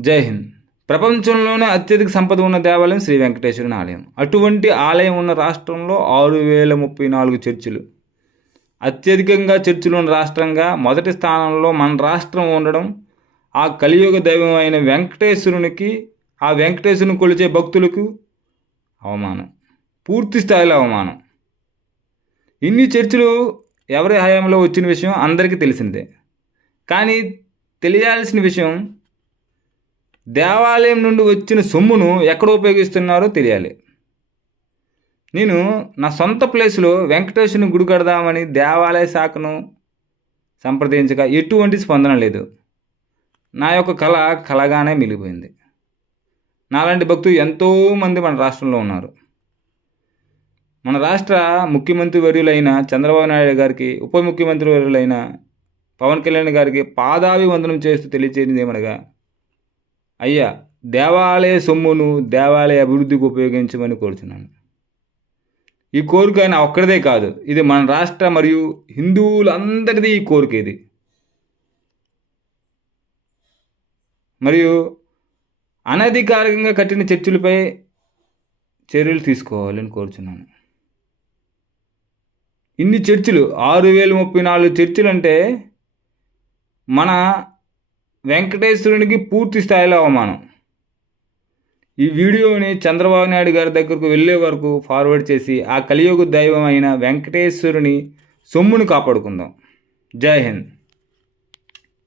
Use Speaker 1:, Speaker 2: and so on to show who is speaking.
Speaker 1: జై హింద్. ప్రపంచంలోనే అత్యధిక సంపద ఉన్న దేవాలయం శ్రీ వెంకటేశ్వరుని ఆలయం. అటువంటి ఆలయం ఉన్న రాష్ట్రంలో ఆరు వేల ముప్పై నాలుగు చర్చిలు. అత్యధికంగా చర్చిలు ఉన్న రాష్ట్రంగా మొదటి స్థానంలో మన రాష్ట్రం ఉండడం ఆ కలియుగ దైవం అయిన వెంకటేశ్వరునికి ఆ వెంకటేశ్వరుని కొలిచే భక్తులకు అవమానం. పూర్తి స్థాయిలో అవమానం. ఇన్ని చర్చిలు ఎవరి హయాంలో వచ్చిన విషయం అందరికీ తెలిసిందే. కానీ తెలియాల్సిన విషయం దేవాలయం నుండి వచ్చిన సొమ్మును ఎక్కడ ఉపయోగిస్తున్నారో తెలియాలి. నేను నా సొంత ప్లేస్లో వెంకటేశ్వరుని గుడి కడదామని దేవాలయ శాఖను సంప్రదించగా ఎటువంటి స్పందన లేదు. నా యొక్క కళ కళగానే మిగిలిపోయింది. నాలాంటి భక్తులు ఎంతోమంది మన రాష్ట్రంలో ఉన్నారు. మన రాష్ట్ర ముఖ్యమంత్రి వర్యులైన చంద్రబాబు నాయుడు గారికి ఉప ముఖ్యమంత్రి వర్యులైన పవన్ కళ్యాణ్ గారికి పాదాభివందనం చేస్తూ తెలియజేయడం ఏమనగా అయ్యా దేవాలయ సొమ్మును దేవాలయ అభివృద్ధికి ఉపయోగించమని కోరుతున్నాను ఈ కోరిక ఆయన ఒక్కడిదే కాదు ఇది మన రాష్ట్ర మరియు హిందువులందరిది ఈ కోరిక ఇది. మరియు అనధికారికంగా కట్టిన చర్చిలపై చర్యలు తీసుకోవాలని కోరుచున్నాను. ఇన్ని చర్చిలు ఆరు వేల ముప్పై నాలుగు చర్చిలు అంటే మన వెంకటేశ్వరునికి పూర్తి స్థాయిలో అవమానం. ఈ వీడియోని చంద్రబాబు నాయుడు గారి దగ్గరకు వెళ్ళే వరకు ఫార్వర్డ్ చేసి ఆ కలియుగ దైవం అయిన వెంకటేశ్వరుని సొమ్మును కాపాడుకుందాం. జై హింద్.